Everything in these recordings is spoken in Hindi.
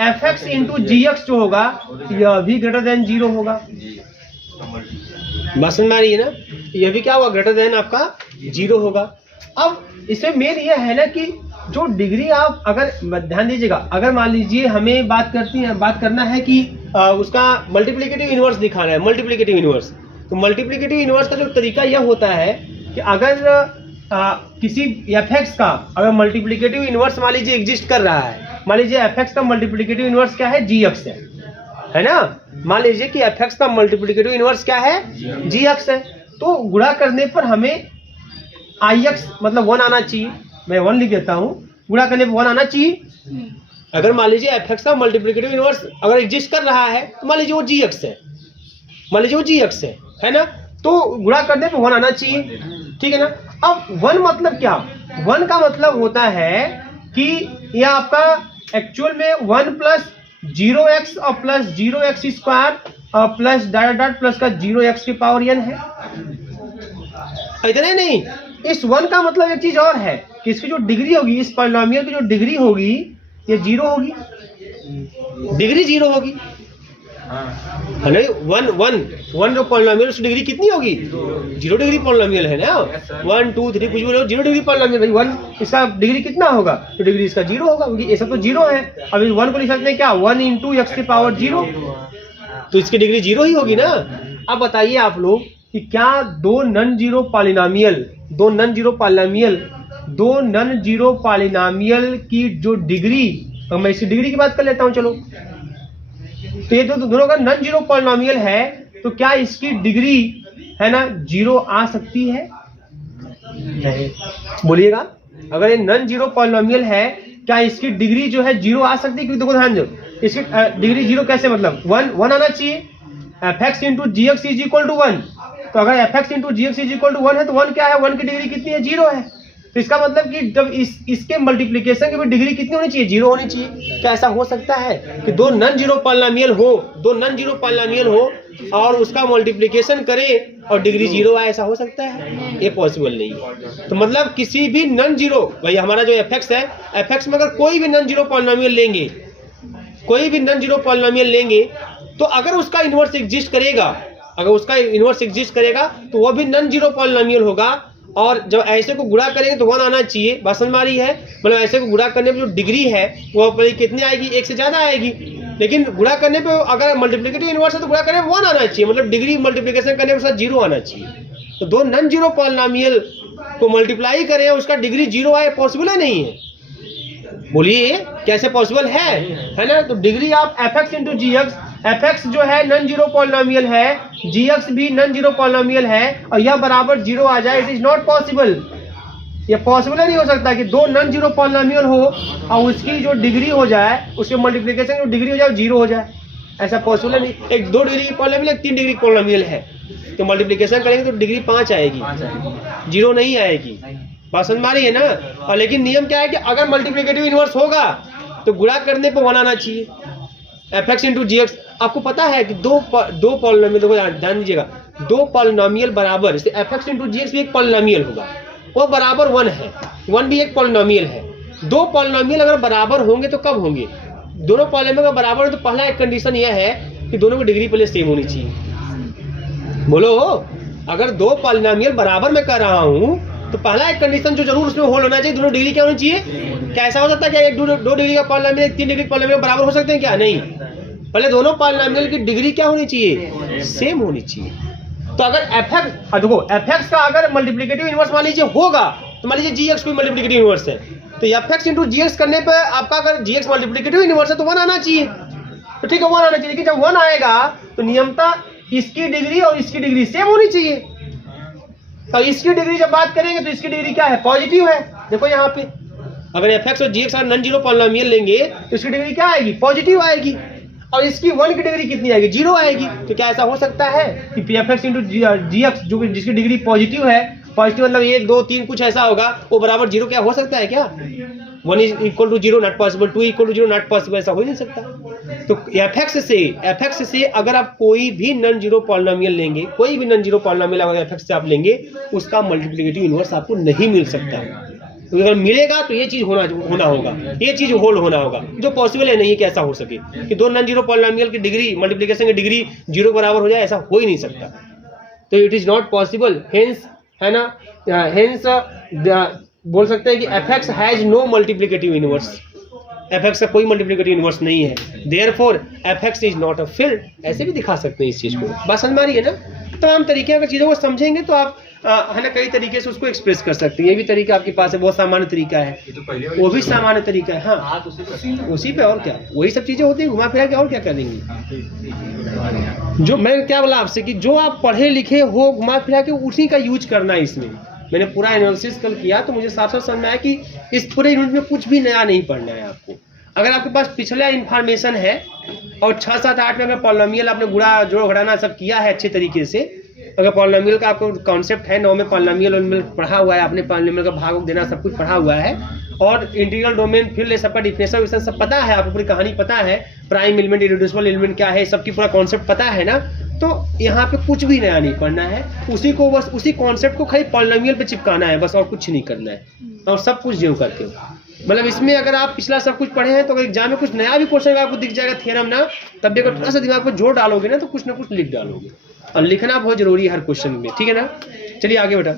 F x into g x जो होगा यह भी ग्रेटर देन 0 होगा। बात समझ में आ रही है ना? यह भी क्या होगा? ग्रेटर देन आपका 0 होगा। अब इसमें मेन यह है ना कि जो डिग्री आप अगर ध्यान दीजिएगा, अगर मान लीजिए हमें बात करना है कि उसका मल्टीप्लिकेटिव इनवर्स दिखाना है, मल्टीप्लिकेटिव इनवर्स, तो मल्टीप्लिकेटिव इनवर्स का जो तरीका यह होता है कि अगर किसी एफ एक्स का अगर मल्टीप्लिकेटिव इनवर्स मान लीजिए एग्जिस्ट कर रहा है, मान लीजिए एफ एक्स का मल्टीप्लिकेटिव इनवर्स क्या है? जी एक्स है ना? मान लीजिए कि एफ एक्स का मल्टीप्लिकेटिव इनवर्स क्या है? जी एक्स है। तो गुणा करने पर हमें आई एक्स मतलब 1 आना चाहिए। मैं 1 लिख देता हूँ, गुणा करने पर 1 आना चाहिए। अगर मान लीजिए एफ एक्स का मल्टीप्लिकेटिव इनवर्स अगर एग्जिस्ट कर रहा है तो मान लीजिए वो जी एक्स है, मान लीजिए वो जी एक्स है ना? तो गुणा करने पर 1 आना चाहिए, ठीक है ना? अब 1 मतलब क्या? 1 का मतलब होता है कि यह आपका एक्चुअल में 1 प्लस 0x और प्लस 0x स्क्वायर और प्लस डॉट प्लस का 0x की पावर n है। इतने नहीं, इस 1 का मतलब एक चीज और है कि इसकी जो डिग्री होगी, इस पॉलिनोमियल की जो डिग्री होगी ये 0 होगी, डिग्री 0 होगी है ना? 1 जो पॉलिनोमियल उसकी डिग्री कितनी होगी? 0 डिग्री पॉलिनोमियल है ना? 1 2 3 कुछ भी लो, 0 डिग्री पॉलिनोमियल भाई 1 इसका डिग्री कितना होगा? तो डिग्री इसका 0 होगा, क्योंकि ये सब तो 0 है। अब इस 1 को लिख सकते हैं क्या? 1 इंटू एक्स की पावर 0, तो इसकी डिग्री 0 ही होगी ना। अब बताइए आप लोग कि क्या दो नॉन जीरो पॉलिनोमियल की जो डिग्री, मैं इसकी डिग्री की बात कर लेता हूं चलो, तो ये दोनों का नॉन जीरो पॉलिनोमियल है, तो क्या इसकी डिग्री है ना 0 आ सकती है? नहीं। बोलिएगा, अगर ये नॉन जीरो पॉलिनोमियल है क्या इसकी डिग्री जो है 0 आ सकती है? क्योंकि देखो ध्यान दो, इसकी डिग्री 0 कैसे, मतलब 1 आना चाहिए। F x into g x is equal to 1, तो अगर f x into g x is equal to 1 है तो 1 क्या है? 1 की डिग्री कितनी है? 0 है। तो इसका मतलब कि जब इसके मल्टीप्लिकेशन की भी डिग्री कितनी होनी चाहिए? 0 होनी चाहिए। क्या ऐसा हो सकता है कि दो नॉन जीरो पॉलिनोमियल हो और उसका मल्टीप्लिकेशन करे और डिग्री 0 आए? ऐसा हो सकता है? ये पॉसिबल नहीं है। तो मतलब किसी भी नॉन जीरो, भाई हमारा जो एफ एक्स है, एफ एक्स में अगर कोई भी नॉन जीरो पॉलिनोमियल लेंगे, तो अगर उसका इनवर्स एग्जिस्ट करेगा, तो वह भी नॉन जीरो पॉलिनोमियल होगा। और जब ऐसे को गुणा करेंगे तो 1 आना चाहिए। बात समझ में आ रही है? मतलब ऐसे को गुणा करने पे जो डिग्री है वो कितनी आएगी? 1 से ज्यादा आएगी। लेकिन गुणा करने पे अगर मल्टीप्लिकेटिव इनवर्स है तो गुणा करने पे 1 आना चाहिए, मतलब डिग्री मल्टीप्लिकेशन करने के साथ 0 आना चाहिए। तो दो नॉन जीरो पॉलिनोमियल को मल्टीप्लाई करें और उसका डिग्री 0 आए, पॉसिबल है नहीं है? बोलिए कैसे पॉसिबल है ना? तो डिग्री आप F x into g x, f x जो है नॉन जीरो पॉलिनोमियल है, जी एक्स भी नॉन जीरो पॉलिनोमियल है, और यह बराबर 0 आ जाए, इट इज नॉट पॉसिबल। यह पॉसिबल नहीं हो सकता कि दो नॉन जीरो पॉलिनोमियल हो और उसकी जो डिग्री हो जाए, उसके मल्टीप्लिकेशन की डिग्री हो जाए 0 हो जाए। ऐसा पॉसिबल नहीं। एक 2 डिग्री की पॉलिनोमियल, एक 3 डिग्री की पॉलिनोमियल है, तो मल्टीप्लिकेशन करेंगे तो डिग्री 5 आएगी, 0 नहीं आएगी। बात समझ में आ रही है ना? और लेकिन नियम क्या है कि अगर मल्टीप्लिकेटिव इनवर्स होगा तो गुणा करने पर 1 आना चाहिए। F x into g x, आपको पता है कि दो पॉलिनोमियल, ध्यान दीजिएगा, 2 पॉलिनोमियल बराबर, जैसे F x into g x भी एक पॉलिनोमियल होगा, वो बराबर 1 है, 1 भी एक पॉलिनोमियल है। 2 पॉलिनोमियल अगर बराबर होंगे तो कब होंगे? दोनों पॉलिनोमियल का बराबर है तो पहला एक कंडीशन यह है कि दोनों की डिग्री पहले सेम होनी चाहिए। बोलो, अगर 2 पॉलिनोमियल बराबर मैं कर रहा हूं तो पहला एक कंडीशन जो जरूर उसमें होल होना चाहिए, दोनों डिग्री क्या होनी चाहिए? क्या ऐसा हो सकता है क्या 2 डिग्री का पॉलिनोमियल 3 डिग्री पॉलिनोमियल बराबर हो सकते हैं क्या? नहीं। पहले दोनों पॉलिनोमियल की डिग्री क्या होनी चाहिए? सेम होनी चाहिए। तो अगर एफ एक्स, देखो एफ एक्स का अगर मल्टीप्लिकेटिव इनवर्स मान लीजिए होगा, तो मान लीजिए जी एक्स कोई मल्टीप्लिकेटिव इनवर्स है, तो F x into g x करने पर आपका अगर जी एक्स मल्टीप्लिकेटिव इनवर्स है तो 1 आना चाहिए। तो ठीक है 1 आना चाहिए, लेकिन जब 1 आएगा तो नियमता इसकी डिग्री और इसकी डिग्री सेम होनी चाहिए। तो इसकी डिग्री जब बात करेंगे तो इसकी डिग्री क्या है? पॉजिटिव है। देखो यहाँ पे अगर एफ एक्स और जी एक्स नॉन जीरो पॉलिनोमियल लेंगे तो इसकी डिग्री क्या आएगी? पॉजिटिव आएगी। और इसकी 1 की डिग्री कितनी आएगी? 0 आएगी। तो क्या ऐसा हो सकता है कि f x into g x जो जिसकी डिग्री पॉजिटिव है, पॉजिटिव मतलब 1 2 3 कुछ ऐसा होगा, वो बराबर 0 क्या हो सकता है क्या? 1 is equal to 0 not possible, 2 equal to 0 not possible, ऐसा हो ही नहीं सकता। तो एफ एक्स से अगर आप कोई भी नॉन जीरो पॉलिनोमियल लेंगे, कोई भी नॉन जीरो पॉलिनोमियल अगर एफ एक्स से आप लेंगे, उसका मल्टीप्लिकेटिव इनवर्स आपको नहीं मिल सकता। क्योंकि अगर मिलेगा तो ये चीज़ होना होगा, ये चीज़ होल्ड होना होगा, जो पॉसिबल है नहीं कि ऐसा हो सके कि दो नॉन जीरो पॉलिनोमियल की डिग्री मल्टीप्लिकेशन की डिग्री जीरो बराबर हो जाए, ऐसा हो ही नहीं सकता। तो it is not possible, hence है ना, हेंस बोल सकते हैं कि fx has no multiplicative inverse, fx का कोई मल्टीप्लिकेटिव इनवर्स नहीं है, therefore fx is not a field. ऐसे भी दिखा सकते हैं इस चीज़ को, बात समझ में आ रही है ना। तमाम तरीके अगर चीज़ों को समझेंगे तो आप है ना कई तरीके से उसको एक्सप्रेस कर सकते हैं। ये भी तरीका आपके पास है, बहुत सामान्य तरीका है, वो भी सामान्य तरीका है। हाँ उसी पे, और क्या, वही सब चीज़ें होती है घुमा फिरा के, और क्या करेंगे। जो मैं क्या बोला आपसे कि जो आप पढ़े लिखे हो घुमा फिरा के उसी का यूज करना है इसमें। मैंने पूरा एनालिसिस कल किया तो मुझे साफ साफ समझ में आया कि इस पूरे यूनिट में कुछ भी नया नहीं पढ़ना है आपको। अगर आपके पास पिछला इन्फॉर्मेशन है और 6, 7, 8 में अगर पॉलिनोमियल आपने गुणा जोड़ घटाना सब किया है अच्छे तरीके से, अगर पॉलिनोमियल का आपको कॉन्सेप्ट है, 9 में पॉलिनोमियल पढ़ा हुआ है आपने, पॉलिनोमियल का भाग देना सब कुछ पढ़ा हुआ है, और इंटीग्रल डोमेन फील्ड सबका डिफिनेशन सब पता है, आपको पूरी कहानी पता है, प्राइम एलिमेंट इररेड्यूसिबल एलिमेंट क्या है, सबकी पूरा कॉन्सेप्ट पता है ना, तो यहाँ पे कुछ भी नया नहीं पढ़ना है। उसी को बस उसी कॉन्सेप्ट को खाली पॉलिनोमियल पे चिपकाना है बस, और कुछ नहीं करना है, और सब कुछ ज्यों करते हो। मतलब इसमें अगर आप पिछला सब कुछ पढ़े हैं तो अगर एग्जाम में कुछ नया भी क्वेश्चन आपको दिख जाएगा थ्योरम ना, तब भी अगर थोड़ा सा दिमाग पर जोर डालोगे ना तो कुछ ना कुछ लिख डालोगे, और लिखना बहुत जरूरी है हर क्वेश्चन में, ठीक है ना। चलिए आगे बेटा,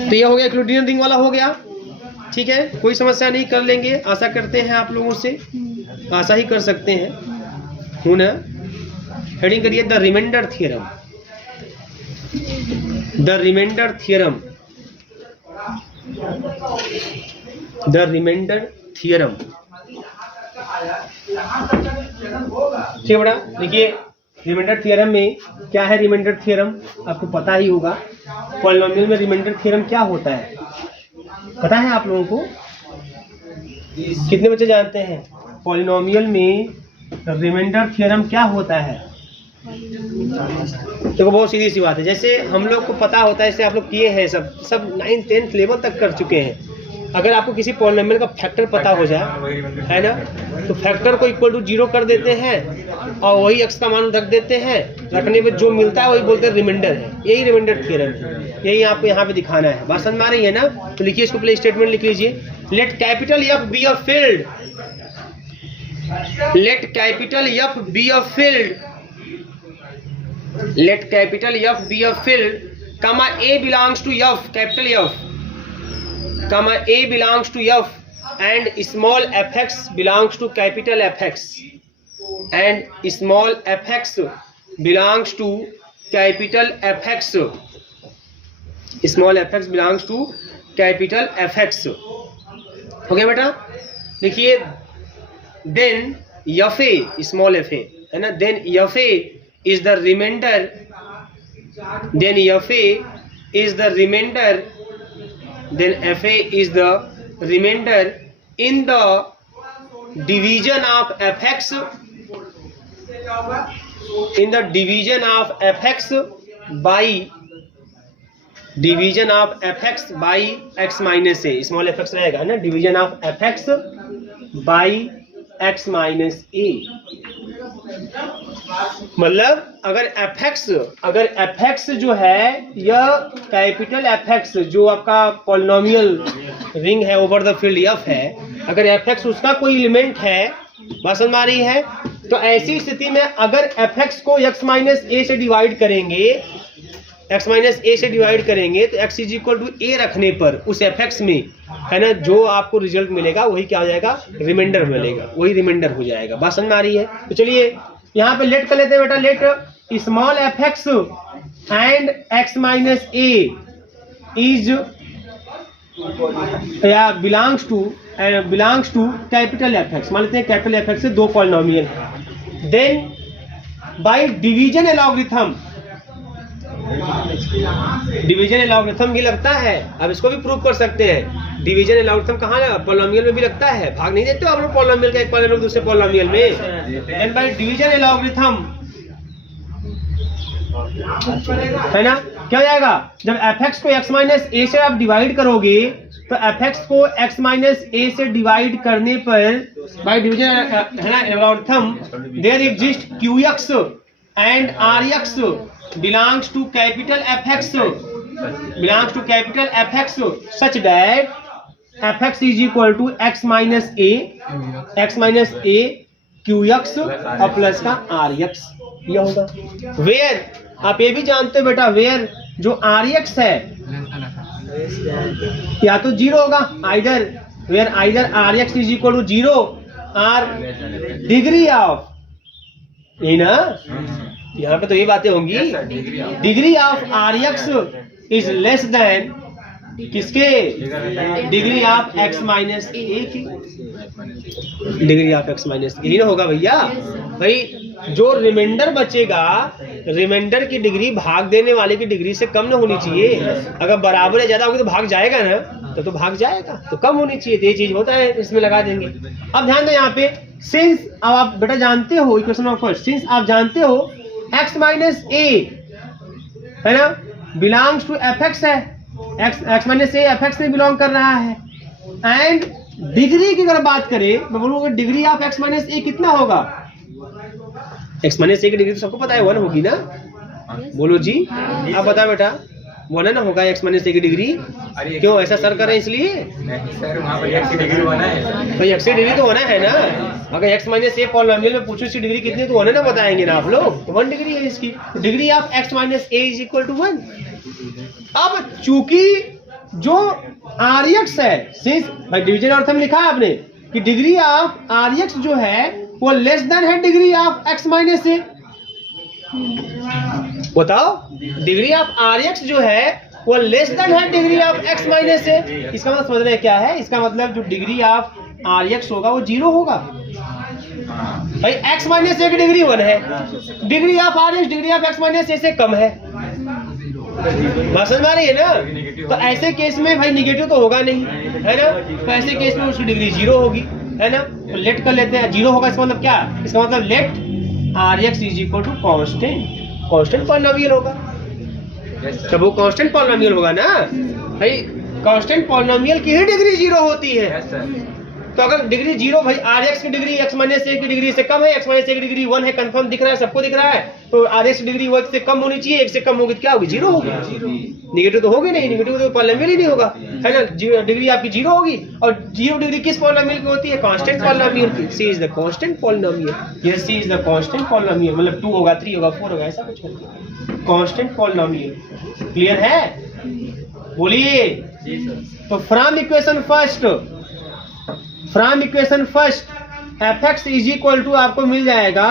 तो यह हो गया यूक्लिडियन रिंग वाला हो गया, ठीक है, कोई समस्या नहीं, कर लेंगे, आशा करते हैं आप लोगों से, आशा ही कर सकते हैं। हूँ ना, हेडिंग करिए the remainder theorem, the remainder theorem, the remainder theorem, ठीक है बेटा। देखिए रिमाइंडर थ्योरम में क्या है, रिमाइंडर थ्योरम आपको पता ही होगा, पॉलिनोमियल में रिमाइंडर थ्योरम क्या होता है पता है आप लोगों को, कितने बच्चे जानते हैं पॉलिनोमियल में रिमाइंडर थ्योरम क्या होता है। देखो बहुत सीधी सी बात है, जैसे हम लोग को पता होता है, जैसे आप लोग किए हैं, सब 9th 10th लेवल तक कर चुके हैं। अगर आपको किसी पॉलिनोमियल का फैक्टर पता हो जाए है ना, तो फैक्टर को इक्वल टू 0 कर देते हैं और वही x का मान रख देते हैं, रखने पे जो मिलता है वही बोलते हैं रिमाइंडर है। यही रिमाइंडर थ्योरम है, यही आपको यहाँ पे दिखाना है। बात समझ में आ रही है ना, तो लिखिए इसको, पहले स्टेटमेंट लिख लीजिए, let capital F be a field, let capital F be a field, let capital F be a field, comma A belongs to F, capital F, comma A belongs to F, and small fx belongs to capital Fx, and small fx belongs to capital Fx, small fx belongs to capital Fx। हो गया बेटा, देखिए then fa, small fa है ना, then fa is the remainder, then fa is the remainder, then fa is the remainder in the division of fx, in the division of fx by division of fx by x minus a, small fx रहेगा ना, division of fx by x minus a। मतलब अगर fx जो है, यह कैपिटल fx जो आपका पॉलिनोमियल रिंग है ओवर द फील्ड f है, अगर fx उसका कोई एलिमेंट है, बात समझ में आ रही है, तो ऐसी स्थिति में अगर fx को x माइनस a से डिवाइड करेंगे, x माइनस a से डिवाइड करेंगे, तो x is equal to a रखने पर उस fx में है ना, जो आपको रिजल्ट मिलेगा वही क्या हो जाएगा, रिमाइंडर मिलेगा, वही रिमाइंडर हो जाएगा। बात समझ में आ रही है। तो चलिए यहाँ पे लेट कर लेते हैं बेटा, let small fx and x minus a is या बिलोंग्स टू कैपिटल fx, मान लेते हैं कैपिटल fx से दो पॉलिनोमियल है, देन बाय डिवीजन एलॉगरिथम, डिवीजन एलॉगरिथम भी लगता है, अब इसको भी प्रूव कर सकते हैं। डिवीजन एलॉगरिथम कहाँ, पॉलिनोमियल में भी लगता है, भाग नहीं देते हो आप लोग पॉलिनोमियल का, एक पॉलिनोमियल दूसरे पॉलिनोमियल में, एंड बाय डिवीजन एलॉगरिथम है ना, क्या हो जाएगा, जब fx को x माइनस a से आप डिवाइड करोगे, तो fx को x माइनस a से डिवाइड करने पर बाय डिवीजन है ना algorithm, there exist qx and rx belongs to capital fx belongs to capital F x such that F x is equal to x minus A Q x और प्लस का आर एक्स, ये होगा। वेयर आप ये भी जानते हो बेटा, वेयर जो आर एक्स है या तो जीरो होगा, either where either r x is equal to zero or degree of, यही ना, यहाँ पे तो ये बातें होंगी, degree of are x is less than किसके, degree of x minus a की, डिग्री ऑफ एक्स माइनस, यही ना होगा भैया। भाई जो रिमाइंडर बचेगा, रिमाइंडर की डिग्री भाग देने वाले की डिग्री से कम ना होनी चाहिए। अगर बराबर या ज्यादा होगी तो भाग जाएगा ना, तो भाग जाएगा, तो कम होनी चाहिए, तो ये चीज होता है, इसमें लगा देंगे। अब ध्यान दो यहाँ पे, सिंस अब आप बेटा जानते हो इक्वेशन नंबर फर्स्ट, सिंस आप जानते हो एक्स माइनस ए है ना बिलोंग्स टू एफ एक्स है, x minus A F x में बिलोंग कर रहा है, एंड डिग्री की अगर बात करें, मैं बोलूंगा डिग्री ऑफ एक्स माइनस ए कितना होगा, एक्स माइनस ए की डिग्री तो सबको पता है 1 होगी ना, बोलो जी, आप बताओ बेटा, 1 है ना होगा एक्स माइनस ए की डिग्री, क्यों ऐसा सर कर रहे हैं इसलिए, भाई एक्स की डिग्री तो होना है ना, अगर एक्स माइनस ए पॉलिनोमियल में पूछो इसकी डिग्री कितनी तो 1 है ना बताएंगे ना आप लोग, तो 1 डिग्री है इसकी, degree of x minus A is equal to 1। अब चूंकि जो आर एक्स है, सिंस भाई डिवीजन अर्थ में लिखा है आपने कि डिग्री ऑफ आर एक्स जो है वो लेस देन है डिग्री ऑफ एक्स माइनस ए, बताओ डिग्री ऑफ आर एक्स जो है वो लेस देन है डिग्री ऑफ एक्स माइनस ए, इसका मतलब समझ रहे हैं क्या है, इसका मतलब जो डिग्री ऑफ आर एक्स होगा वो 0 होगा, भाई एक्स माइनस ए की डिग्री 1 है, degree of are X degree of x minus A से कम है, बात समझ आ रही है ना, तो ऐसे केस में भाई निगेटिव तो होगा नहीं है ना, तो ऐसे केस में उसकी डिग्री 0 होगी है ना, तो लेट कर लेते हैं, 0 होगा इसका मतलब क्या, इसका मतलब let r x is equal to constant polynomial होगा, जब वो कांस्टेंट पॉलिनोमियल होगा ना भाई, कांस्टेंट पॉलिनोमियल की ही डिग्री 0 होती है, तो अगर डिग्री 0 भाई आर एक्स की डिग्री एक्स माइनस ए की डिग्री से कम है, एक्स माइनस ए की डिग्री 1 है, कंफर्म दिख रहा है, सबको दिख रहा है, तो आर एक्स की डिग्री 1 से कम होनी चाहिए, 1 से कम होगी तो क्या होगी, 0 होगी, निगेटिव तो होगी नहीं, निगेटिव तो पॉलिनोमियल ही नहीं होगा है ना, डिग्री आपकी 0 होगी, और 0 डिग्री किस पॉलिनोमियल की होती है, कांस्टेंट पॉलिनोमियल की, सी इज द कांस्टेंट पॉलिनोमियल, ये सी इज द कांस्टेंट पॉलिनोमियल, मतलब 2 होगा 3 होगा 4 होगा ऐसा कुछ करके कांस्टेंट पॉलिनोमियल, क्लियर है, बोलिए। तो from equation first f x is equal to आपको मिल जाएगा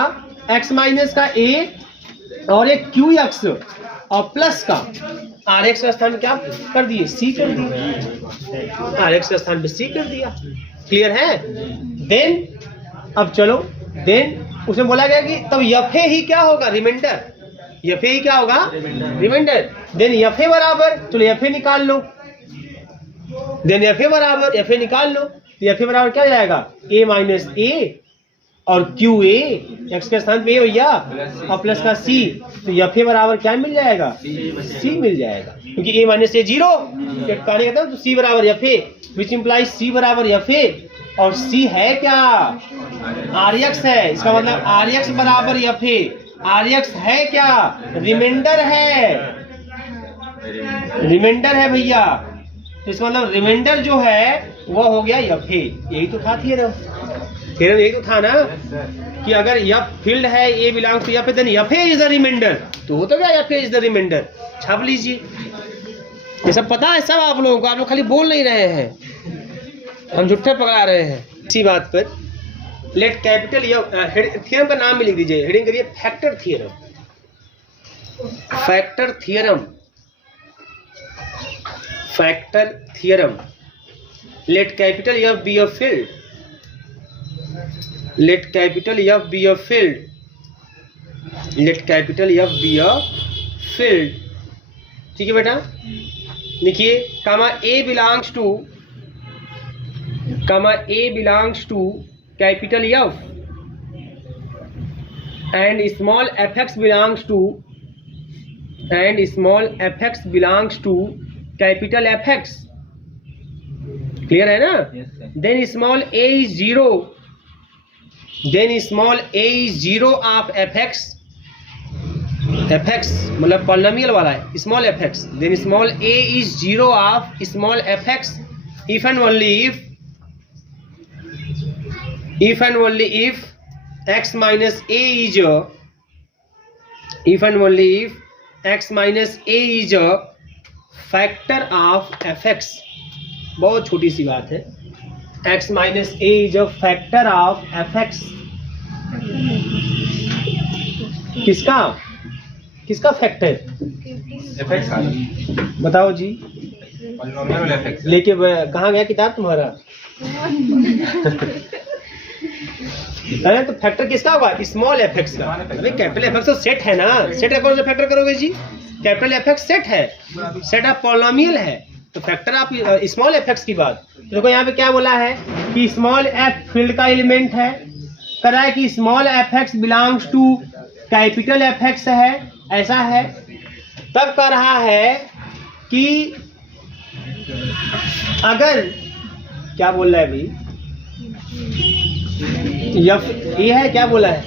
एक्स माइनस का ए और एक क्यू एक्स और प्लस का आर एक्स का स्थान क्या कर दिए, सी कर दिए, आर एक्स का स्थान पे सी कर दिया, क्लियर है। देन अब चलो, देन उसमें बोला गया कि तब यफे ही क्या होगा, रिमाइंडर, यफे ही क्या होगा, रिमाइंडर, देन यफे बराबर, चलो यफे निकाल लो, देन यफे बराबर, यफे निकाल लो, यफे बराबर क्या जाएगा, a माइनस ए और क्यू ए, एक्स के स्थान पे भैया और प्लस का c, तो यफे बराबर क्या मिल जाएगा, c मिल जाएगा, क्योंकि a माइनस ए 0 कहने कहता हूँ, तो c बराबर यफे, विच इम्प्लाइज c बराबर यफे, और c है क्या, आर एक्स है, इसका मतलब आर एक्स बराबर यफे, आर एक्स है क्या, रिमाइंडर है भैया, तो इसका मतलब रिमाइंडर जो है वो हो गया यफे, यही तो था थ्योरम यही तो था ना, कि अगर यफ फील्ड है A belongs to F, then F A is the reminder, तो हो तो क्या यफे इज द रिमाइंडर, छाप लीजिए, ये सब पता है सब आप लोगों को, आप लोग खाली बोल नहीं रहे हैं, हम झूठे पकड़ा रहे हैं इसी बात पर। लेट कैपिटल थ्योरम का नाम भी लिख दीजिए, हेडिंग करिए factor theorem, let capital F be a field, let capital F be a field, let capital F be a field, ठीक है बेटा, लिखिए कामा A belongs to capital F and small fx belongs to capital Fx, clear है ना, then small a is 0, then small a is 0 of F x f x मतलब पॉलिनोमियल वाला है, small F x, then small a is zero of small F x if and only if x minus a is if and only if x minus a is a factor of fx। बहुत छोटी सी बात है, x minus a is a factor of fx। किसका फैक्टर? fx बताओ जी, लेके कहाँ गया किताब तुम्हारा? अरे तो फैक्टर किसका होगा? स्मॉल एफ एक्स का। अरे कैपिटल एफ एक्स तो सेट है ना, सेट का कौन सा फैक्टर करोगे जी? कैपिटल एफ एक्स सेट है, सेट ऑफ पॉलिनोमियल है, तो फैक्टर आप स्मॉल एफ एक्स की बात। तो देखो यहाँ पे क्या बोला है कि स्मॉल एफ फील्ड का एलिमेंट है, कह रहा है कि small F x belongs to capital F x है, ऐसा है। तब कह रहा है कि अगर क्या बोल रहा है भाई, ये है क्या बोला है?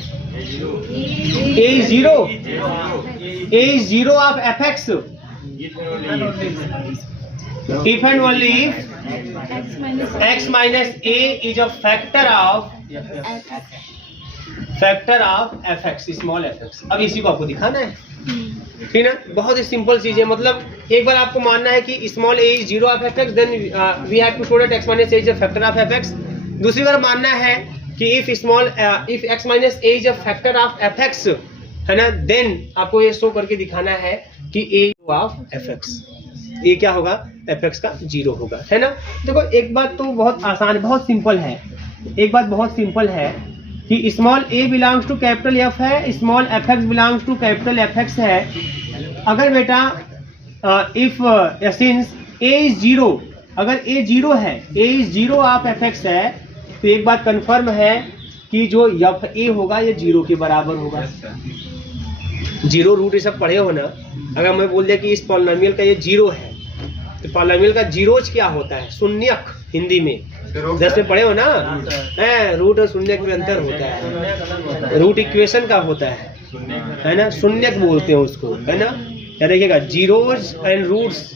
A zero of F x if and only X minus A is a factor of F X, small F X. अब इसी को आपको दिखाना है, ठीक है ना? बहुत ही सिंपल चीज है। मतलब एक बार आपको मानना है कि small a is zero of F x, then we have to show that x minus A is a factor of F x. दूसरी बार मानना है कि if x minus A is a factor of F x, है ना, देन आपको ये शो करके दिखाना है कि a ऑफ एफ एक्स, ये क्या होगा? एफ एक्स का जीरो होगा, है ना? देखो एक बात तो बहुत आसान, बहुत सिंपल है, एक बात बहुत सिंपल है कि small a belongs to capital F है, small F x belongs to capital F x है। अगर बेटा if since a is zero, अगर a जीरो है, a is zero of F x है, तो एक बात कंफर्म है कि जो एफ ए होगा ये जीरो के बराबर होगा। जीरो रूट ये सब पढ़े हो ना? अगर मैं बोल दिया कि इस पॉलिनोमियल का ये जीरो है, तो पॉलिनोमियल का जीरोज क्या होता है? शून्यक, हिंदी में 10 में पढ़े हो ना? रूट और शून्यक में अंतर होता है, रूट इक्वेशन का होता है ना? शून्यक बोलते हैं उसको, है ना? क्या देखिएगा, zeros and roots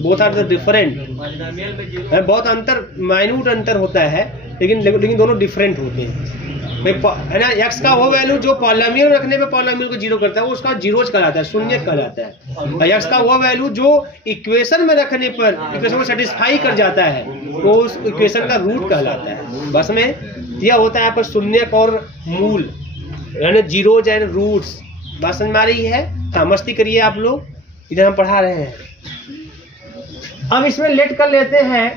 both are the different, बहुत अंतर, माइन्यूट अंतर होता है, लेकिन दोनों डिफरेंट होते हैं, है ना? एक्स का वो वैल्यू जो पॉलिनोमियल रखने पे पॉलिनोमियल को जीरो करता है, वो उसका जीरोज कहलाता है, शून्य कहलाता है। और एक्स का वो वैल्यू जो इक्वेशन में रखने पर इक्वेशन को सेटिस्फाई कर जाता है, वो उस इक्वेशन का रूट कहलाता है। बस में यह होता है यहाँ पर शून्यक और मूल, है ना, जीरोज एंड रूट्स। बात समझ में आ रही है? मस्ती करिए आप लोग, इधर हम पढ़ा रहे हैं। अब इसमें लेट कर लेते हैं,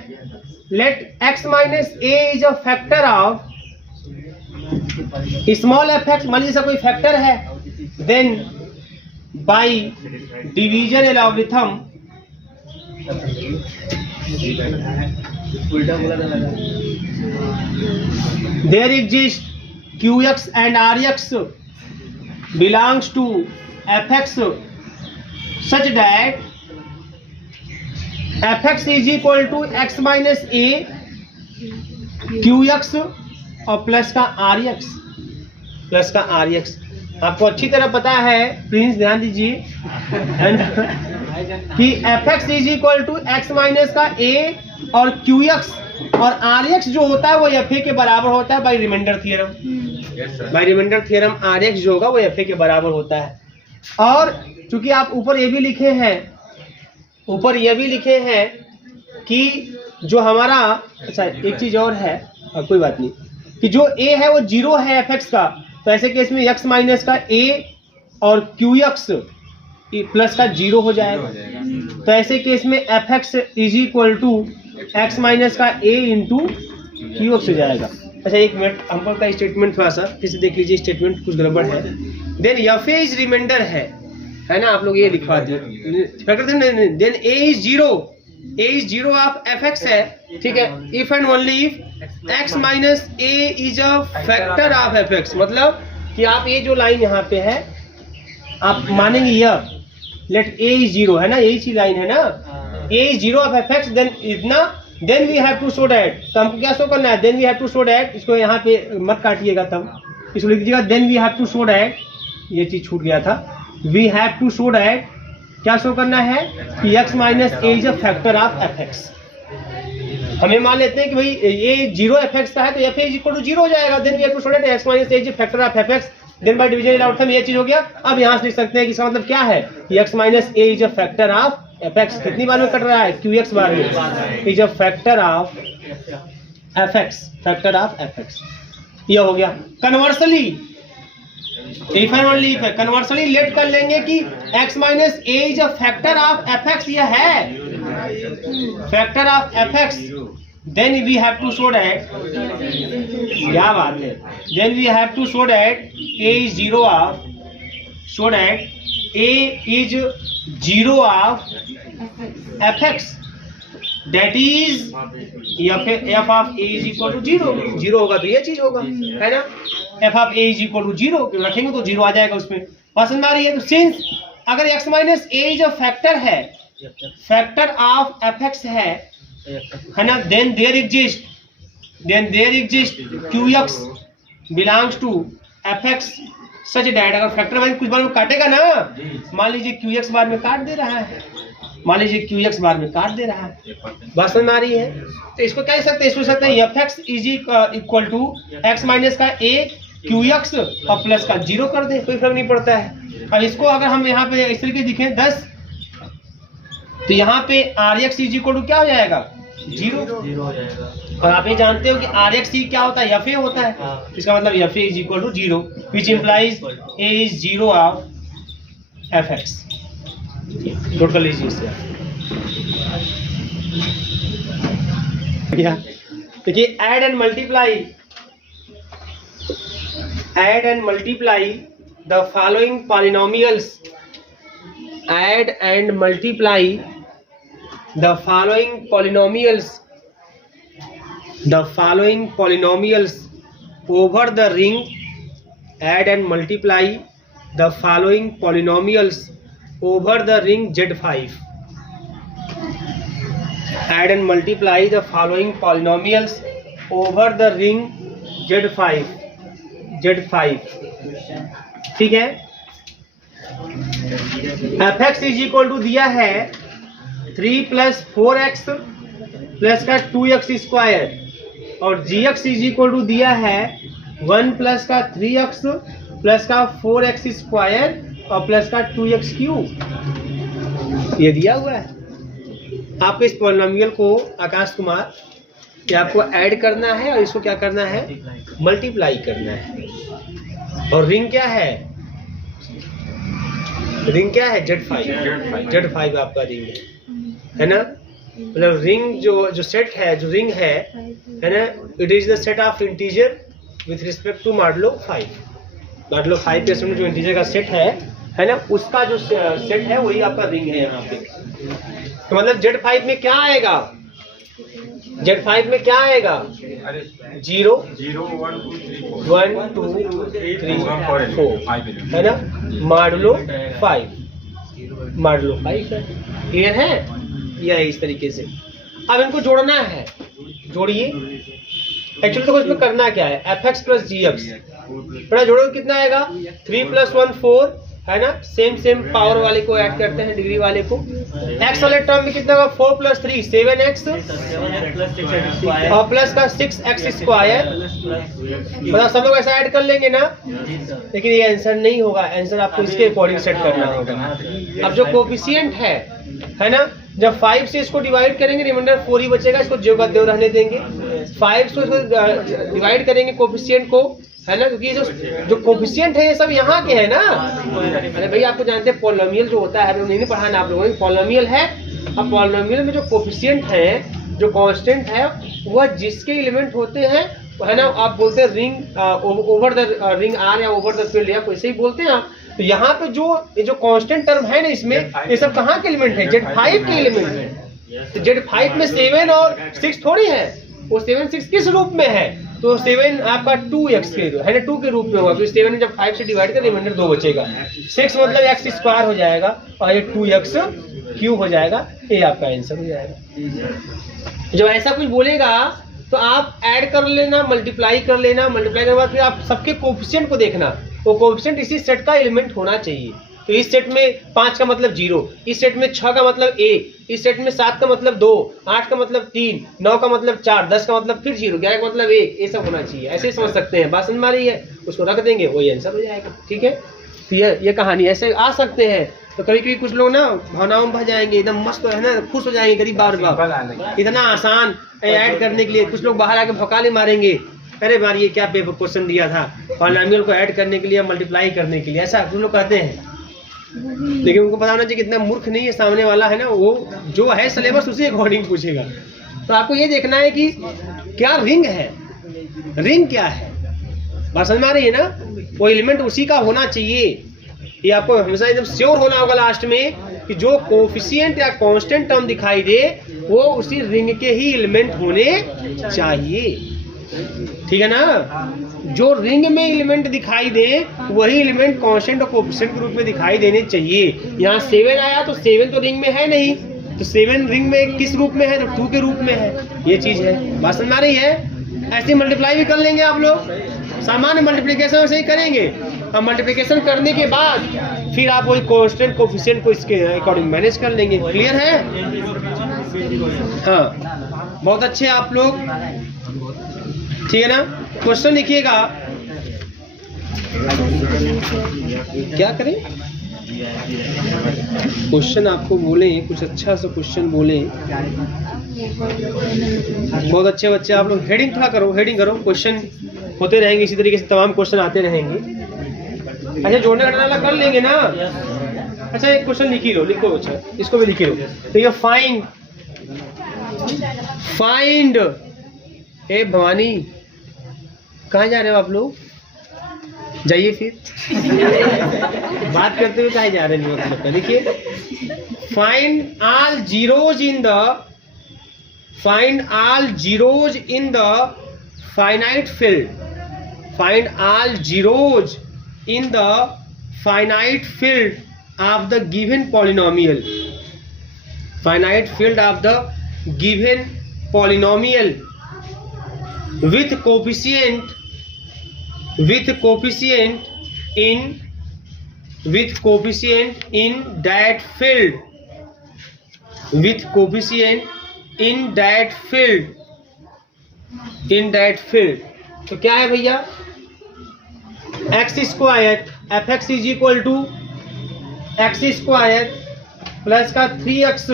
let x minus A is a factor of small F x. मान लीजिए कोई फैक्टर है, then by division algorithm there exist qx and rx belongs to F x such that F x is equal to x minus A Q x और प्लस का आर एक्स। आपको अच्छी तरह पता है, प्लीज ध्यान दीजिए, कि f x is equal to x minus का ए और क्यू एक्स और आर एक्स जो होता है वो एफ ए के बराबर होता है by remainder theorem. By remainder theorem r x जो होगा वो एफ ए के बराबर होता है। और चूंकि आप ऊपर ये भी लिखे हैं, कि जो हमारा, अच्छा एक चीज और है, कोई बात नहीं, कि जो a है वो जीरो है एफ एक्स का, तो ऐसे केस में x माइनस का a और क्यू एक्स प्लस का जीरो हो जाएगा। तो ऐसे केस में f x is equal to x minus का a इंटू क्यू एक्स हो जाएगा। अच्छा एक मिनट, हमको का स्टेटमेंट थोड़ा सा फिर से देख लीजिए, स्टेटमेंट कुछ गड़बड़ है। Then F A is remainder है ना, आप लोग ये लिखवा दिए, then a is zero of F x है, ठीक है। If and only if X minus A is a factor of F x, मतलब कि आप ये जो लाइन यहाँ पे है आप मानेंगे यह, लेट ए इज जीरो है ना, यही चीज लाइन है ना, A is zero of F x, then इतना, then we have to show that, तो हमको क्या शो करना है, then we have to show that, इसको यहाँ पे मत काटिएगा, तब इसको लिख दीजिएगा, then we have to show that, ये चीज छूट गया था, we have to show that, क्या शो करना है कि x minus A is a factor of F X. हमें मान लेते हैं कि भाई ये 0 एफ एक्स का है तो एफ इज इक्वल टू 0 हो जाएगा। Then we have to show that x minus A is a factor of F x, then by division out में ये चीज हो गया। अब यहाँ से लिख सकते हैं कि इसका मतलब क्या है कि x minus A is a factor of F x. कितनी बार में कट रहा है, क्यू एक्स बार में, is a factor of F X, factor of F X. ये हो गया। Conversely if and only if है, कन्वर्सली लेट कर लेंगे कि x minus A is a factor of F X, यह है factor of F x, then we have to show that, क्या बात है, then we have to show that a is 0 of, show that a is 0 of F x, that is f of a is equal to 0। 0 होगा तो ये चीज होगा, है ना, f of a is equal to 0 रखेंगे तो 0 आ जाएगा उसमें। पसंद आ रही है। तो सिंस अगर x minus A is a factor है, फैक्टर ऑफ एफ एक्स है ना, then there exist Q X belongs to F x such that, अगर फैक्टर वाइज कुछ बार में काटेगा ना, मान लीजिए क्यू एक्स बार में काट दे रहा है, मान लीजिए क्यू एक्स बार में काट दे रहा है, बात समझ में आ रही है। तो इसको क्या सकते हैं, इसको सकते हैं F x is equal to x minus का ए क्यू एक्स और प्लस का 0 कर दे, कोई फर्क नहीं पड़ता है। अब इसको अगर हम यहाँ पे इस तरीके दिखें 10, तो यहाँ पे R x is equal to क्या हो जाएगा, 0 हो जाएगा। और आप ये जानते हो कि आर एक्स क्या होता है, एफ ए होता है, तो इसका मतलब F A is equal to 0 which implies A is 0 of F X. Note कर लीजिए इसे। देखिए add and multiply the following polynomials, add and multiply the following polynomials over the ring, add and multiply the following polynomials over the ring Z5, add and multiply the following polynomials over the ring Z5, ठीक है। F x is equal to दिया है 3 प्लस 4x प्लस का 2x स्क्वायर, और जी एक्स इज इक्वल टू दिया है 1 प्लस का 3x प्लस का 4x स्क्वायर और प्लस का 2x क्यूब, ये दिया हुआ है। आपको इस पॉलिनोमियल को आकाश कुमार कि आपको ऐड करना है और इसको क्या करना है, मल्टीप्लाई करना है। और रिंग क्या है, रिंग क्या है, Z5 आपका रिंग है ना। मतलब रिंग जो सेट है, जो रिंग है ना, it is the set of integer with respect to modulo 5। Modulo 5 के जो इंटीजर का सेट है ना, उसका जो सेट है वही आपका रिंग है यहाँ पे। तो मतलब Z5 में क्या आएगा, Z5 में क्या आएगा, 0 1 2 3 4 है ना, मॉडुलो 5 है, क्लियर है। यह है इस तरीके से। अब इनको जोड़ना है, जोड़िए। एक्चुअली तो इसमें करना क्या है, एफ एक्स प्लस जी एक्स बड़ा जोड़ो, कितना आएगा 3 प्लस 1 4 है ना, सेम पावर वाले को ऐड करते हैं, डिग्री वाले को। एक्स वाले टर्म में कितना होगा, 4 प्लस 3 7x और प्लस का 6x स्क्वायर। मतलब सब लोग ऐसा ऐड कर लेंगे ना, लेकिन ये आंसर नहीं होगा, आंसर आपको इसके अकॉर्डिंग सेट करना होगा। अब जो कोफिशिएंट है ना, जब 5 से इसको डिवाइड करेंगे रिमाइंडर 4 ही बचेगा, इसको ज्यों का त्यों रहने देंगे। 5 से इसको डिवाइड करेंगे कोफिशिएंट को, है ना, क्योंकि जो कोफिशिएंट है ये सब यहाँ के है ना। अरे भाई आपको जानते हैं पॉलिनोमियल जो होता है, नहीं पढ़ाना आप लोगों ने, पॉलिनोमियल है। अब पॉलिनोमियल में जो कोफिशिएंट है, जो कांस्टेंट है, वह जिसके एलिमेंट होते हैं, है ना, आप बोलते हैं ring over the ring R या ओवर द फील्ड, या वैसे ही बोलते हैं आप। तो यहाँ पे जो कांस्टेंट टर्म है ना, इसमें ये सब कहाँ के एलिमेंट है, Z5 के एलिमेंट है। तो Z5 में 7 और 6 थोड़ी है, वो 7 6 किस रूप में है, तो 7 आपका 2x के है ना, 2 के रूप में होगा। फिर 7 जब 5 से डिवाइड कर रिमाइंडर 2 बचेगा। 6 मतलब x स्क्वायर हो जाएगा और ये 2x क्यूब हो जाएगा। ये आपका आंसर हो जाएगा। जब ऐसा कुछ बोलेगा तो आप ऐड कर लेना, मल्टीप्लाई कर लेना, मल्टीप्लाई करने के बाद फिर आप सबके कोफिशिएंट को देखना, वो कोफिशिएंट इसी सेट का एलिमेंट होना चाहिए। तो इस सेट में 5 का मतलब 0, इस सेट में 6 का मतलब 1, इस सेट में 7 का मतलब 2, 8 का मतलब 3, 9 का मतलब 4, 10 का मतलब फिर 0, 11 का मतलब 1, ये सब होना चाहिए। ऐसे समझ सकते हैं, बात समझ में आ रही है? उसको रख देंगे, वही आंसर हो जाएगा। ठीक है, तो ये कहानी ऐसे आ सकते हैं। तो कभी कभी कुछ लोग ना भावनाओं में बह जाएंगे, एकदम मस्त है ना, खुश हो जाएंगे गरीब बार इतना आसान ऐड करने के लिए। कुछ लोग बाहर आके भौकाले मारेंगे, अरे बार ये क्या क्वेश्चन दिया था पॉलिनोमियल को ऐड करने के लिए, मल्टीप्लाई करने के लिए, ऐसा कुछ लोग कहते हैं। लेकिन उनको पता होना चाहिए कि इतना मूर्ख नहीं है सामने वाला, है ना, वो जो है सिलेबस उसी अकॉर्डिंग पूछेगा। तो आपको ये देखना है कि क्या रिंग है, रिंग क्या है, बात समझ में आ रही है ना? वो एलिमेंट उसी का होना चाहिए। ये आपको हमेशा एकदम श्योर होना होगा लास्ट में कि जो कोफिशिएंट या कांस्टेंट टर्म दिखाई दे वो उसी रिंग के ही एलिमेंट होने चाहिए। ठीक है ना? जो रिंग में एलिमेंट दिखाई दे वही एलिमेंट कांस्टेंट और कोफिशिएंट के रूप में दिखाई देने चाहिए। यहाँ 7 आया तो 7 तो रिंग में है नहीं, तो 7 रिंग में किस रूप में है? तो 2 के रूप में है। ये चीज है, बात समझ में आ रही है? ऐसे मल्टीप्लाई भी कर लेंगे आप लोग, सामान्य मल्टीप्लिकेशन वैसे ही करेंगे। अब मल्टीप्लिकेशन करने के बाद फिर आप वही कांस्टेंट कोफिशिएंट को इसके अकॉर्डिंग मैनेज कर लेंगे। क्लियर है? हाँ, बहुत अच्छे आप लोग। ठीक है ना? क्वेश्चन लिखिएगा। क्या करें? क्वेश्चन आपको बोले, कुछ अच्छा सा क्वेश्चन बोले। बहुत अच्छे बच्चे आप लोग हेडिंग थोड़ा करो, हेडिंग करो। क्वेश्चन होते रहेंगे इसी तरीके से, तमाम क्वेश्चन आते रहेंगे। अच्छा, जोड़ने घटाने वाला कर लेंगे ना? अच्छा, एक क्वेश्चन लिख ही लो, लिखो। अच्छा, इसको भी लिख लो। तो ये फाइंड ए भवानी, कहाँ जा रहे हो आप लोग? जाइए फिर बात करते हुए कहाँ जा रहे हैं? मतलब देखिए, find all zeros in the finite field. Find all zeros in the finite field of the given polynomial. Finite field of the given polynomial with coefficient in that field, with coefficient in that field. तो क्या है भैया? X square F x is equal to X square plus का 3x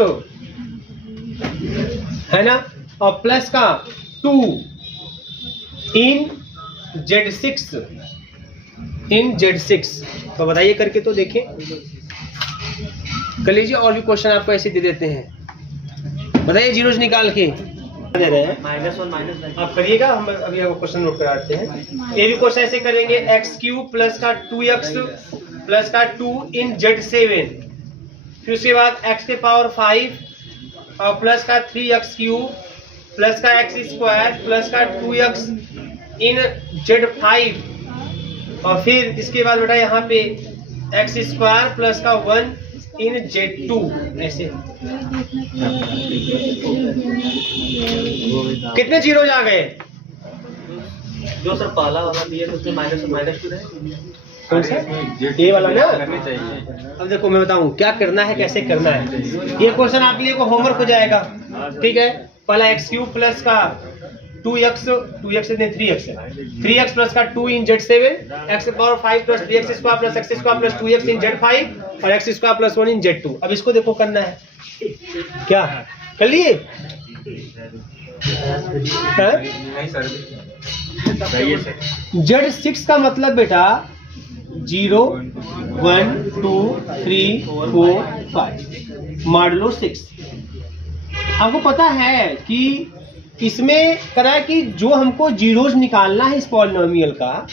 है ना, और प्लस का 2 इन Z6। तो बताइए करके, तो देखें, कर लीजिए। और भी क्वेश्चन आपको ऐसे दे देते हैं, बताइए जीरोज निकाल के दे रहे हैं। -1 आप करिएगा, हम अभी आपको क्वेश्चन नोट कराते हैं। ये भी क्वेश्चन ऐसे करेंगे, x³ प्लस का 2x प्लस का 2 इन Z7, फिर उसके बाद x के पावर 5 और प्लस का 3x³ प्लस का x² प्लस का 2x इन Z5, और फिर इसके बाद बेटा यहाँ पे x² प्लस का 1 इन Z2। ऐसे कितने जीरोज आ गए? जो सर पहला वाला दिया तो उसमें -2 है। कौन सा? ये वाला ना? अब देखो मैं बताऊं क्या करना है, कैसे करना है। ये क्वेश्चन आपके लिए को होमवर्क हो जाएगा। ठीक है, पहला x³ प्लस का 2x 3x प्लस का 2 इन Z7, x के power 5 plus 3x² plus x² plus 2x इन Z5 और x² प्लस 1 इन Z2। अब इसको देखो करना है, क्या कर लिए? Z6 का मतलब बेटा 0 1 2 3 4 5 मॉडुलो 6। आपको पता है कि इसमें करा है कि जो हमको जीरोज निकालना है इस पॉलिनोमियल का,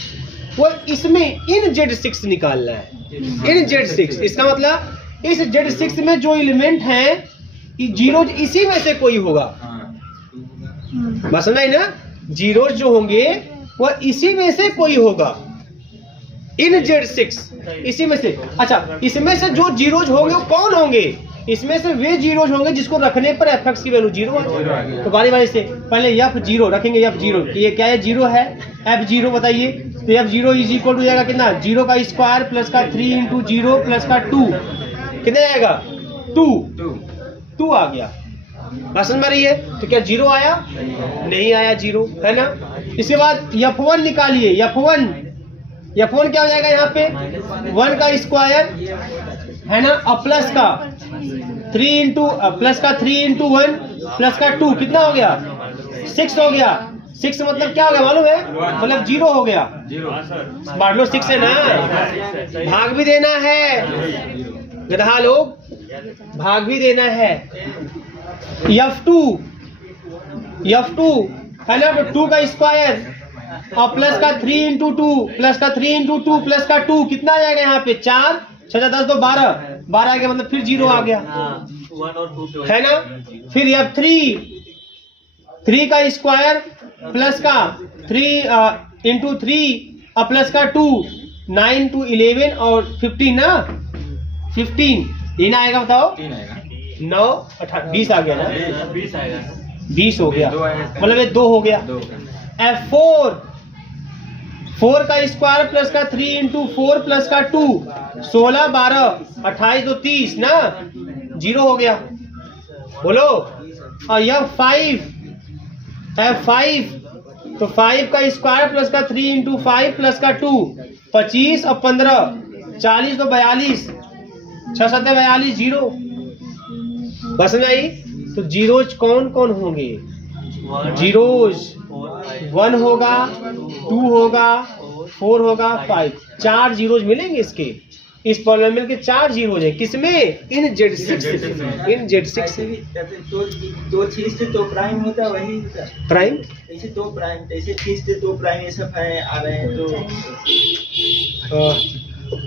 वो इसमें इन Z6 निकालना है। इन Z6 इसका मतलब इस Z6 में जो एलिमेंट है जीरोज इसी में से कोई होगा। बस समझ ना, जीरोज जो होंगे वह इसी में से कोई होगा, इन Z6 इसी में से। अच्छा, इसमें से जो जीरोज होंगे वो कौन होंगे? इसमें से वे जीरोज होंगे जिसको रखने पर fx की वैल्यू 0 है। तो बारी बारी से पहले f0 रखेंगे, f0 ये क्या है? 0 है। f0 बताइए तो F zero is equal to जाएगा कितना, 0 का स्क्वायर प्लस का 3 इंटू 0 प्लस का 2, कितना आएगा 2 आ गया। बात समझ में आ रही है? तो क्या 0 आया? नहीं आया 0, है ना। इसके बाद F1 निकालिए, F1 क्या हो जाएगा यहाँ पे, 1 का स्क्वायर है ना, अब प्लस का 3 इंटू 1 प्लस का 2, कितना हो गया 6 हो गया। 6 मतलब क्या हो गया मालूम है, मतलब 0 हो गया। बांट लो 6 से ना, भाग भी देना है गधा लोग, भाग भी देना है। F2 है ना, 2 का स्क्वायर और प्लस का 3 इंटू 2 प्लस का 3 इंटू 2 प्लस का 2, कितना आ जाएगा यहाँ पे 4 6 10 तो 12 आ गया, मतलब फिर 0 आ गया, 1 और 2 है ना। फिर F3 3 का स्क्वायर प्लस का 3 इंटू 3 और प्लस का 2, 9 to 11 और 15 ना, 15 ये ना आएगा, बताओ 9 18 20 आ गया ना, 20 आएगा, 20 हो गया, मतलब ये 2 हो गया। F4 4 का स्क्वायर प्लस का 3 इंटू 4 प्लस का 2, 16 12 28 तो 30 ना, 0 हो गया, बोलो। और यह F5 तो 5 का स्क्वायर प्लस का 3 इंटू 5 प्लस का 2, 25 और 15 40 तो 42, 6 7 42 0। बस नहीं, तो जीरोज कौन कौन होंगे, जीरोज 1 होगा, 2 होगा, 4 होगा, 5, 4 जीरोज मिलेंगे इसके, इस पॉलिनोमियल के 4 जीरोज हैं, किसमें, इन Z6 दो चीज से 2 प्राइम होता है, वही होता है प्राइम, ऐसे 2 प्राइम, जैसे चीज से 2 प्राइम ये सब है आ रहे हैं तो।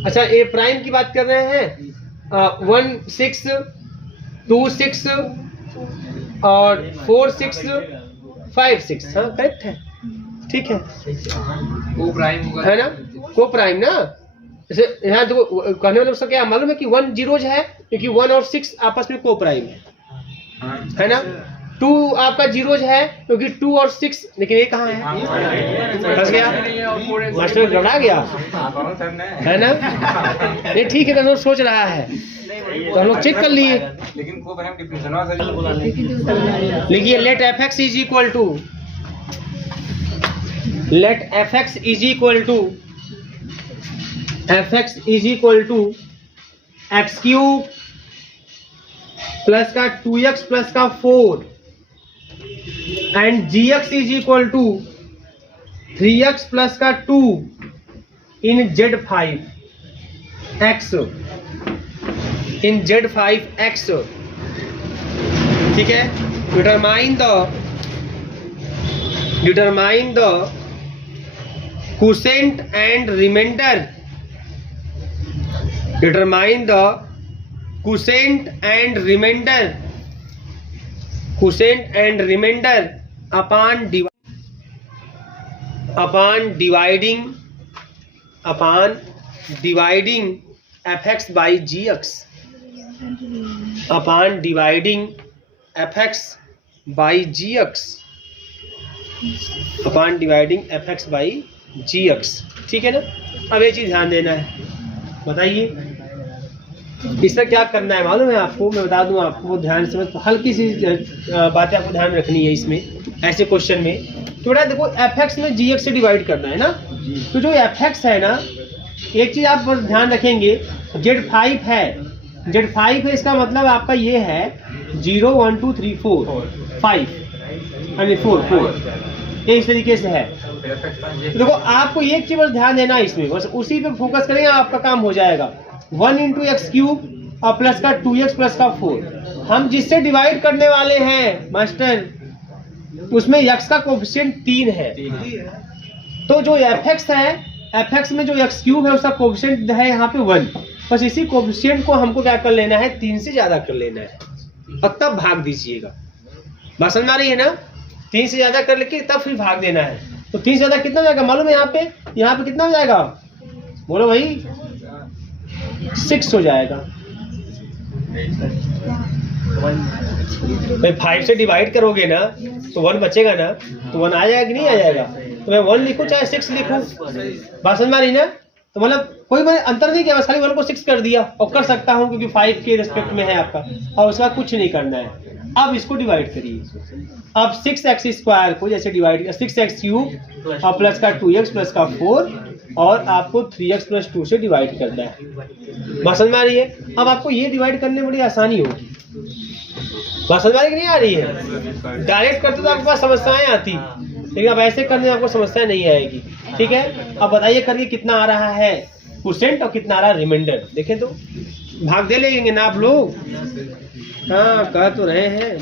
अच्छा ए प्राइम की बात कर रहे हैं, 1 6 2 6 और 4 6 5 6, हाँ करेक्ट है, ठीक है, वो प्राइम होगा, है ना, को प्राइम ना। जैसे यहाँ देखो कहने वाले उसका क्या मालूम है कि 1 जीरोज है, क्योंकि 1 और 6 आपस में को प्राइम है ना। 2 आपका जीरोज है क्योंकि 2 और 6, लेकिन ये कहाँ है, फंस गया, मास्टर घबरा गया, है ना। ये ठीक है, तो हम लोग सोच रहा है, तो हम लोग चेक कर लिए, लेकिन को प्राइम डिफरेंशियल लिखिए let fx is equal to, let fx is equal to x cube plus का 2x प्लस का 4 and gx is equal to 3x plus का 2 इन Z5x, इन Z5x, ठीक है। Determine the quotient and remainder, determine the quotient and remainder upon dividing fx by gx, upon dividing fx by gx, ठीक है ना। अब ये चीज ध्यान देना है, बताइए इसका क्या करना है मालूम है आपको, मैं बता दूं आपको, ध्यान से हल्की सी बातें आपको ध्यान रखनी है इसमें, ऐसे क्वेश्चन में। तो बेटा देखो fx में gx से डिवाइड करना है ना, तो जो fx है ना, एक चीज आप बस ध्यान रखेंगे, Z5 है, इसका मतलब आपका ये है 0 1 2 3 4 5 यानी 4 इस तरीके से है। तो देखो आपको एक चीज बस ध्यान देना है इसमें, बस उसी पे फोकस करेंगे, आपका काम हो जाएगा। 1 इंटू एक्स क्यूब और प्लस का 2x प्लस का 4, हम जिससे डिवाइड करने वाले हैं मास्टर, उसमें x का कोफिशिएंट 3 है, तो जो fx है, fx में जो x क्यूब है उसका कोफिशिएंट है यहाँ पे 1, बस इसी कोफिशिएंट को हमको क्या कर लेना है, 3 से ज्यादा कर लेना है और तब भाग दीजिएगा। बात समझ आ रही है ना, 3 से ज्यादा कर लेके तब फिर भाग देना है। तो 3 से ज्यादा कितना हो जाएगा मालूम है, यहाँ पे कितना हो जाएगा, बोलो भाई 6 हो जाएगा। भाई 5 से डिवाइड करोगे ना तो 1 बचेगा ना, तो 1 आ जाएगा कि नहीं आ जाएगा, तो मैं 1 लिखूं चाहे 6 लिखूं, बात समझ में आ रही ना। तो मतलब कोई मैंने अंतर नहीं किया, बस खाली 1 को 6 कर दिया, और कर सकता हूं क्योंकि 5 के रिस्पेक्ट में है आपका, और उसका कुछ नहीं करना है। अब इसको डिवाइड करिए, अब 6x² को जैसे डिवाइड 6x³ और प्लस का 2x प्लस का 4 और आपको 3x + 2 से डिवाइड करना है। बात समझ में आ रही है। अब आपको ये डिवाइड करने में बड़ी आसानी होगी, बात समझ में आ रही कि नहीं आ रही है। डायरेक्ट करते तो आपके पास समस्याएं आती, लेकिन अब ऐसे करने में आपको समस्या नहीं आएगी। ठीक है, अब बताइए करके कितना आ रहा है परसेंट और कितना आ रहा है रिमाइंडर। देखें तो भाग दे लेंगे ना आप लोग। हाँ कह तो रहे हैं,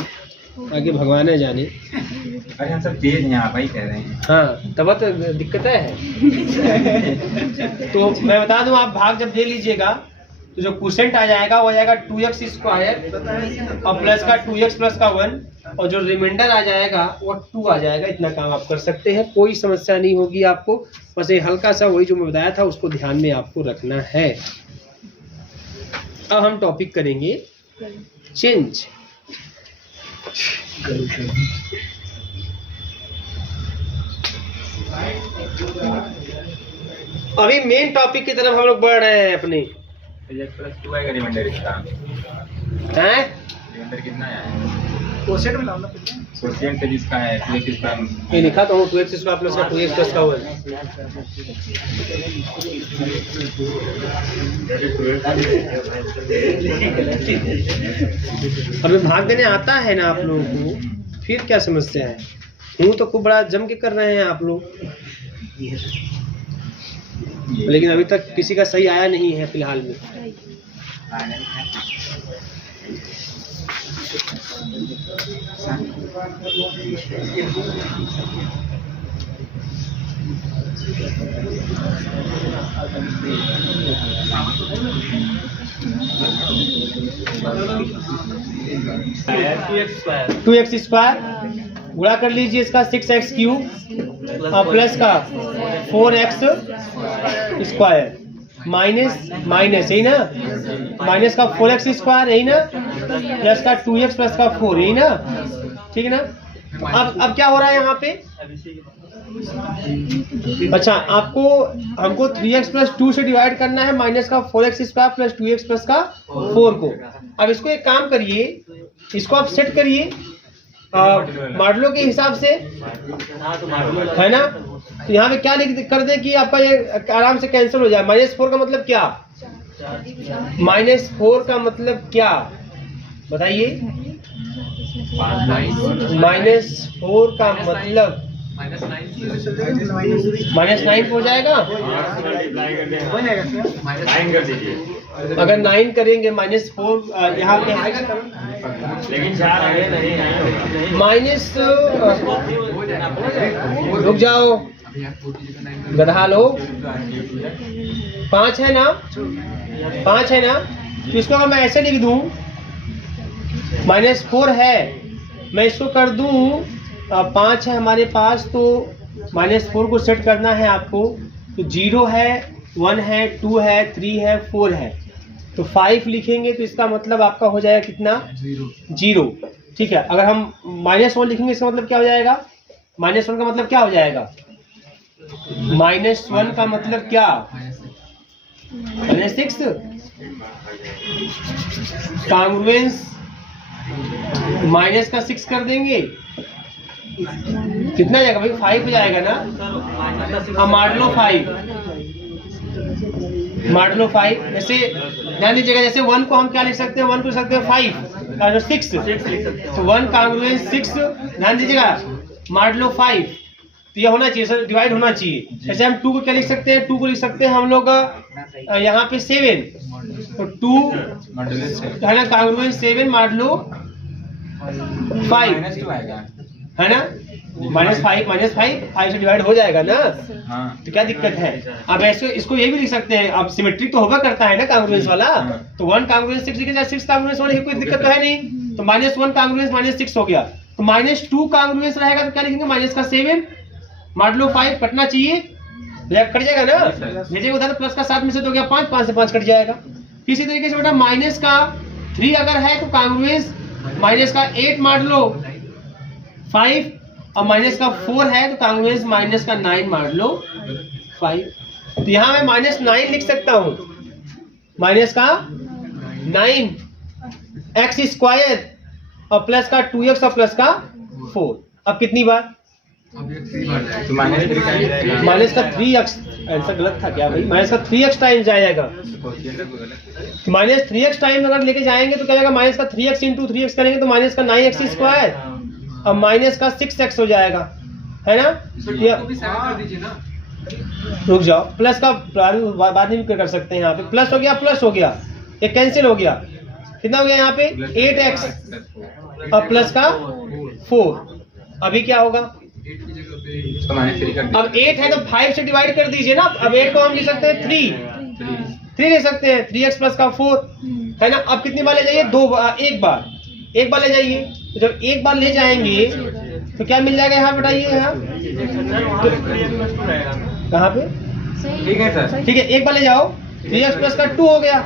आगे भगवान है जाने। अरे हम सब तेज हैं, आप ही कह रहे हैं। हाँ तब तो दिक्कत है। तो मैं बता दूं, आप भाग जब दे लीजिएगा तो जो परसेंट आ जाएगा वो आ जाएगा 2x² और प्लस का 2x प्लस का 1, और जो रिमाइंडर आ जाएगा वो 2 आ जाएगा। इतना काम आप कर सकते हैं, कोई समस्या नहीं होगी आपको। बस ये हल्का सा वही जो मैं बताया था उसको ध्यान में आपको रखना है। अब हम टॉपिक करेंगे चेंज। अभी मेन टॉपिक की तरफ हम लोग बढ़ रहे हैं अपने। +2 आएगा रिमाइंडर इसका, हैं रिमाइंडर कितना है? कोसेट में लाना कोशिएंट जिसका है 2x²। ये लिखा तो हूँ 2x² प्लस का 2x प्लस का 1। अभी भाग देने आता है ना आप लोगों को, फिर क्या समस्या है। हूँ तो खूब बड़ा जम के कर रहे हैं आप लोग, लेकिन अभी तक किसी का सही आया नहीं है फिलहाल में। टू एक्स स्क्वायर गुणा कर लीजिए इसका 6x³ और प्लस का 4x² माइनस माइनस यही ना, माइनस का 4x² यही ना, प्लस का 2x प्लस का 4 यही ना, ठीक है ना। अब क्या हो रहा है यहाँ पे, अच्छा आपको हमको 3x प्लस 2 से डिवाइड करना है माइनस का 4x² प्लस 2x प्लस का 4 को। अब इसको एक काम करिए, इसको आप सेट करिए मॉडलों के हिसाब से, है ना। तो यहाँ पे क्या लिख कर दे कि आपका ये आराम से कैंसिल हो जाए। -4 का मतलब क्या, -4 का मतलब क्या बताइए। -4 का मतलब -9 हो जाएगा। अगर 9 करेंगे -4 यहाँ पे लेकिन 4 माइनस, रुक जाओ गधा लोग, 5 है ना, 5 है ना। तो इसको अगर मैं ऐसे लिख दूं, -4 है, मैं इसको कर दूं 5 है हमारे पास, तो -4 को सेट करना है आपको। तो 0 है, 1 है, 2 है, 3 है, 4 है, तो 5 लिखेंगे तो इसका मतलब आपका हो जाएगा कितना, 0। ठीक है, अगर हम -1 लिखेंगे इसका मतलब क्या हो जाएगा, -1 का मतलब क्या हो जाएगा, -1 का मतलब क्या, -6 कांग्रुएंस माइनस का 6 कर देंगे, कितना जाएगा भाई, 5 हो जाएगा ना। अब मॉडलो 5, जैसे ध्यान दीजिएगा, जैसे 1 को हम क्या लिख सकते हैं, 1 को लिख सकते हैं 5 और 6, तो 1 कांग्रुएंस 6, ध्यान दीजिएगा मॉडलो 5, तो ये होना चाहिए सर, डिवाइड होना चाहिए। जैसे हम 2 को क्या लिख सकते हैं, 2 को लिख सकते हैं हम लोग यहाँ पे 7, तो 2 है ना कांग्रुएंस 7 मॉडलो 5 है ना, -5 से डिवाइड हो जाएगा ना। हाँ। तो क्या दिक्कत है। अब ऐसे इसको ये भी लिख सकते हैं, अब सिमेट्रिक तो होगा करता है ना कांग्रुएंस वाला, तो 1 कांग्रुएंस 6 लिखे जाए, 6 कांग्रुएंस वाला कोई दिक्कत तो है नहीं। तो -1 कांग्रुएंस -6 हो गया, तो -2 कांग्रुएंस रहेगा तो क्या लिखेंगे, -7 मॉडलो 5 कटना चाहिए, कट जाएगा ना, भेजेगा उधर, प्लस का 7 में से तो गया 5, 5 से 5 कट जाएगा। इसी तरीके से बेटा माइनस का 3 अगर है तो कांग्रुएंस -8 मॉडलो 5 और माइनस का 4 है तो कांग्रुएंस माइनस का 9 मान लो 5। तो यहाँ मैं माइनस 9 लिख सकता हूँ, माइनस का 9 एक्स स्क्वायर और प्लस का 2x और प्लस का 4। अब कितनी बार? तो माइनस का 3x, आंसर गलत था क्या भाई? माइनस का 3x टाइम जाएगा, माइनस 3x टाइम अगर लेके जाएंगे तो क्या जाएगा? माइनस का 3x इंटू 3x करेंगे तो माइनस का 9x स्क्वायर और माइनस का 6x हो जाएगा, है ना? रुक जाओ, प्लस का बाद में भी कर सकते हैं। यहाँ पे प्लस हो गया, प्लस हो गया, ये कैंसिल हो गया, कितना हो गया यहाँ पे? 8x और प्लस का 4। अभी क्या होगा? अब 8 है तो 5 से डिवाइड कर दीजिए ना। अब 8 को हम लिख सकते हैं 3 ले सकते हैं, 3x प्लस का 4, है ना? अब कितनी बार ले जाइए? एक बार ले जाइए। तो जब एक बार ले जाएंगे तो क्या मिल जाएगा यहाँ? बताइए यहाँ कहाँ पे? ठीक है सर, ठीक है, एक बार ले जाओ, 3x प्लस का 2 हो गया,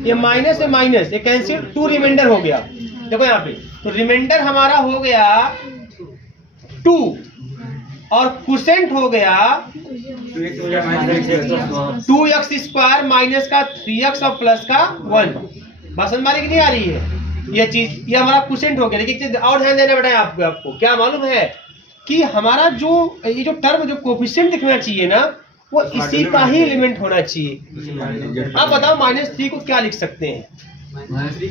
ये माइनस से माइनस, ये कैंसिल, 2 रिमाइंडर हो गया। देखो यहाँ पे तो रिमाइंडर हमारा हो गया 2 और क्वोशिएंट हो गया 2x स्क्वायर माइनस का 3x और प्लस का 1। बात समझ की नहीं आ रही है यह चीज? ये हमारा क्वोशिएंट हो गया। लेकिन एक चीज और ध्यान देना बेटा, आपको क्या मालूम है कि हमारा जो ये जो टर्म जो कोफिशिएंट दिखना चाहिए ना, वो इसी का ही एलिमेंट होना चाहिए। अब बताओ -3 को क्या लिख सकते हैं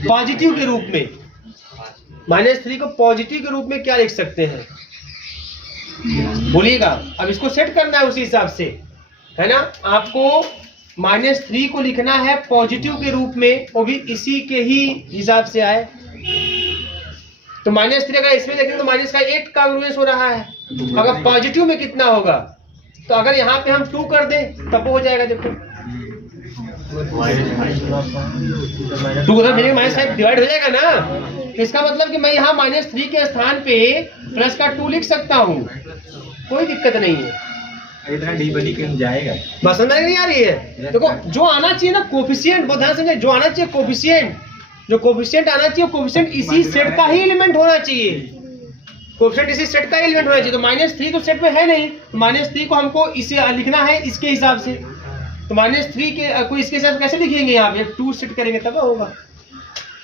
पॉजिटिव के रूप में? -3 को पॉजिटिव के रूप में क्या लिख सकते हैं? बोलिएगा। अब इसको सेट करना है उसी हिसाब से, है ना? आपको -3 को लिखना है पॉजिटिव के रूप में, वो भी इसी के ही हिसाब से आए। तो -3 अगर इसमें देखें तो माइनस का 8 का कांग्रुएंस हो रहा है। अगर पॉजिटिव में कितना होगा? तो अगर यहाँ पे हम 2 कर दें तब हो जाएगा। देखो 2 उधर मेरे -5 डिवाइड हो जाएगा ना। इसका मतलब कि मैं यहाँ -3 के स्थान पे प्लस का 2 लिख सकता हूँ, कोई दिक्कत नहीं है। इतना डीपली क्यों जाएगा? बस समझ नहीं आ रही है? देखो जो आना चाहिए ना कोफिशिएंट, बहुत ध्यान समझे, जो आना चाहिए कोफिशिएंट, जो कोफिशिएंट आना चाहिए, कोफिशिएंट इसी सेट का ही एलिमेंट होना चाहिए। कोफिशिएंट इसी सेट का एलिमेंट होना चाहिए। तो -3 तो सेट में है नहीं, -3 को हमको इसे लिखना है इसके हिसाब से। तो -3 के को इसके हिसाब से कैसे लिखेंगे? यहाँ पे 2 सेट करेंगे तब होगा।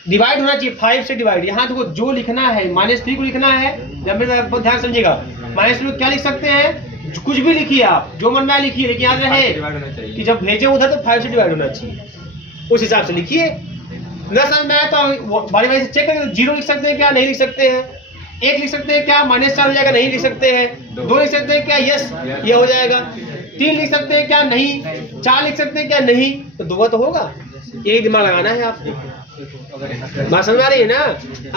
डिवाइड होना चाहिए 5 से डिवाइड। यहाँ देखो जो लिखना है -3 को लिखना है, जब बहुत ध्यान समझिएगा। -3 को क्या लिख सकते हैं? कुछ भी लिखिए आप, जो मन में लिखिए, लेकिन याद रहे कि जब भेजे उधर तो 5 से डिवाइड होना चाहिए, उस हिसाब से लिखिए। न समझ में आए तो बारी बारी से चेक करेंगे। 0 लिख सकते हैं क्या? नहीं लिख सकते हैं। 1 लिख सकते हैं क्या? -4 हो जाएगा, नहीं लिख सकते हैं। 2 लिख सकते हैं क्या? यस, ये हो जाएगा। 3 लिख सकते हैं क्या? नहीं। 4 लिख सकते हैं क्या? नहीं। तो 2 तो होगा। एक दिमाग लगाना है आपको। बात समझ आ रही है ना?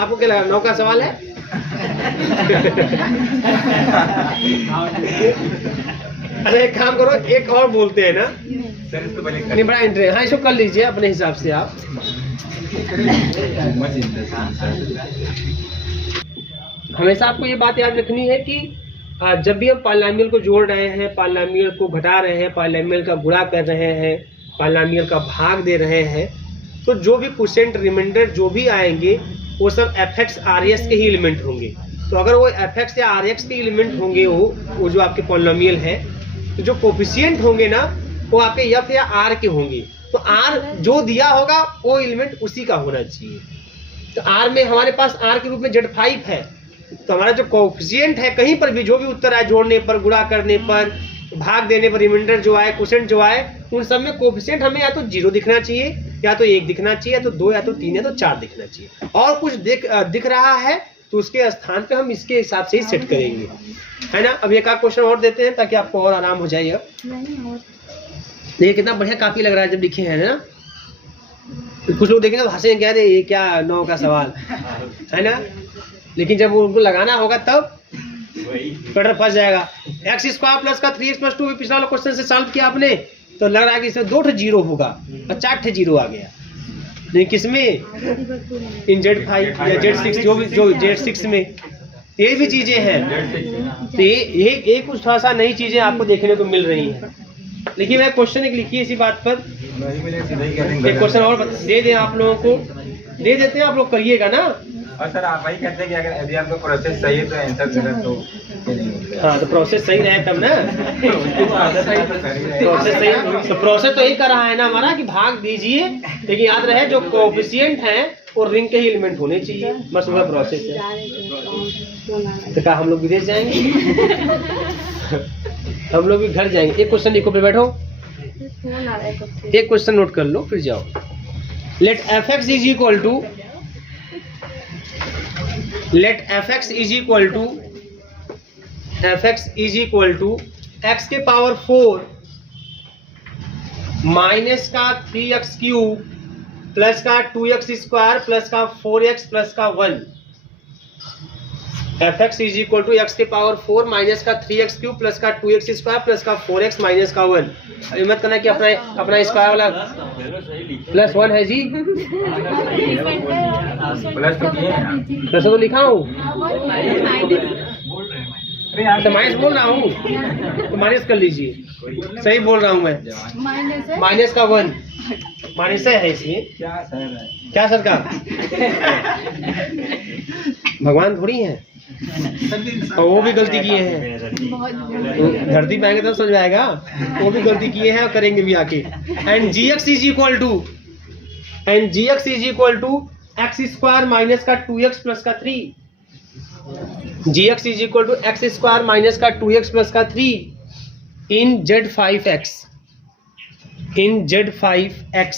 आपको क्या लगा? 9 का सवाल है? अरे एक काम करो, एक और बोलते हैं ना, नहीं बड़ा इंटरेस्ट। हाँ, इसको कर लीजिए अपने हिसाब से आप। हमेशा आपको ये बात याद रखनी है कि जब भी हम पॉलिनोमियल को जोड़ रहे हैं, पॉलिनोमियल को घटा रहे हैं, पॉलिनोमियल का गुणा कर रहे हैं, पॉलिनोमियल का भाग दे रहे हैं, तो जो भी क्वोशिएंट रिमाइंडर जो भी आएंगे वो सब fx rs के ही एलिमेंट होंगे। तो अगर वो fx या rx के एलिमेंट होंगे, वो जो आपके पॉलिनोमियल है, तो जो कोफिशिएंट होंगे ना वो आपके f या r के होंगे। तो r जो दिया होगा वो एलिमेंट उसी का होना चाहिए। तो r में हमारे पास r के रूप में Z5 है। तो हमारा जो कोफिशिएंट है, कहीं पर भी जो भी उत्तर आए, जोड़ने पर, गुणा करने पर, भाग देने पर, रिमाइंडर जो आए, क्वोशिएंट जो आए, उन सब में कोफिशिएंट हमें या तो 0 दिखना चाहिए, या तो 1 दिखना चाहिए, या तो 2, या तो 3, या तो 4 दिखना चाहिए। और कुछ दिख रहा है तो उसके स्थान पे हम इसके हिसाब से ही सेट करेंगे, है ना? अब एक आध क्वेश्चन और देते हैं ताकि आपको और आराम हो जाए। अब देखिए कितना बढ़िया काफी लग रहा है जब लिखे हैं ना। कुछ लोग देखेंगे तो हंसेंगे, कह रहे ये क्या 9 का सवाल है ना, लेकिन जब उनको लगाना होगा तब कटर फंस जाएगा। एक्स स्क्वायर प्लस का 3x प्लस 2 भी पिछला वाला क्वेश्चन से सॉल्व किया आपने, तो लग रहा है कि इसमें 2 0 होगा और 4 0 आ गया। लेकिन किसमें? इन Z5 या Z6, जो Z6 में ये भी चीजें हैं। तो ये कुछ थोड़ा सा नई चीजें आपको देखने को मिल रही हैं। लेकिन मैं क्वेश्चन एक लिखी इसी बात पर, एक क्वेश्चन और दे दें आप लोगों को, दे देते हैं, आप लोग करिएगा ना। और सर आप वही कहते हैं कि अगर यदि आपका प्रोसेस सही है तो आंसर गलत हो। हाँ तो प्रोसेस सही रहे तब ना, प्रोसेस सही, तो प्रोसेस तो यही कर रहा है ना हमारा कि भाग दीजिए, लेकिन याद रहे जो कोएफिशिएंट है वो रिंग के ही एलिमेंट होने चाहिए, बस वह प्रोसेस है। तो क्या हम लोग विदेश जाएंगे? हम लोग भी घर जाएंगे। एक क्वेश्चन लिखो, पे बैठो, एक क्वेश्चन नोट कर लो फिर जाओ। Let F x is equal to, let F x is equal to, F x is equal to X के पावर 4 माइनस का 3x क्यूब प्लस का 2x स्क्वायर प्लस का 4x प्लस का 1। F x is equal to X के पावर 4 माइनस का 3x क्यूब प्लस का 2x स्क्वायर प्लस का 4x माइनस का 1। अभी मत करना कि अपना स्क्वायर वाला प्लस 1 है जी, प्लस तो लिखा हूँ, तो माइनस बोल रहा हूँ तो माइनस कर लीजिए, सही बोल रहा हूँ मैं, माइनस का 1 माइनस है इसमें, क्या सर का भगवान थोड़ी है, और वो भी गलती किए हैं, धरती पे आएंगे तब समझ में आएगा, वो भी गलती किए हैं और करेंगे भी आके। And G x is equal to, and G x is equal to X square minus का 2x प्लस का 3, G x is equal to X square minus का 2x प्लस का 3 इन Z5x, इन Z5x।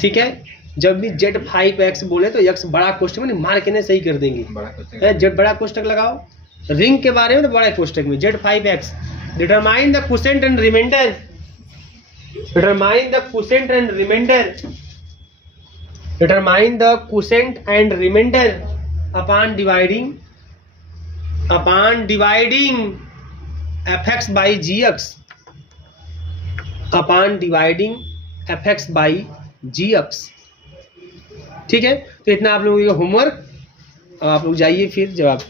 ठीक है, जब भी Z5x बोले तो x बड़ा कोष्टक में मार के नहीं सही कर देंगे, Z बड़ा कोष्टक लगाओ, रिंग के बारे में तो बड़ा कोष्टक में Z5x। Determine the quotient and remainder, determine the quotient and remainder, determine the quotient and remainder upon dividing fx by gx, upon dividing fx by gx। ठीक है, तो इतना आप लोगों का होमवर्क। अब आप लोग जाइए फिर जवाब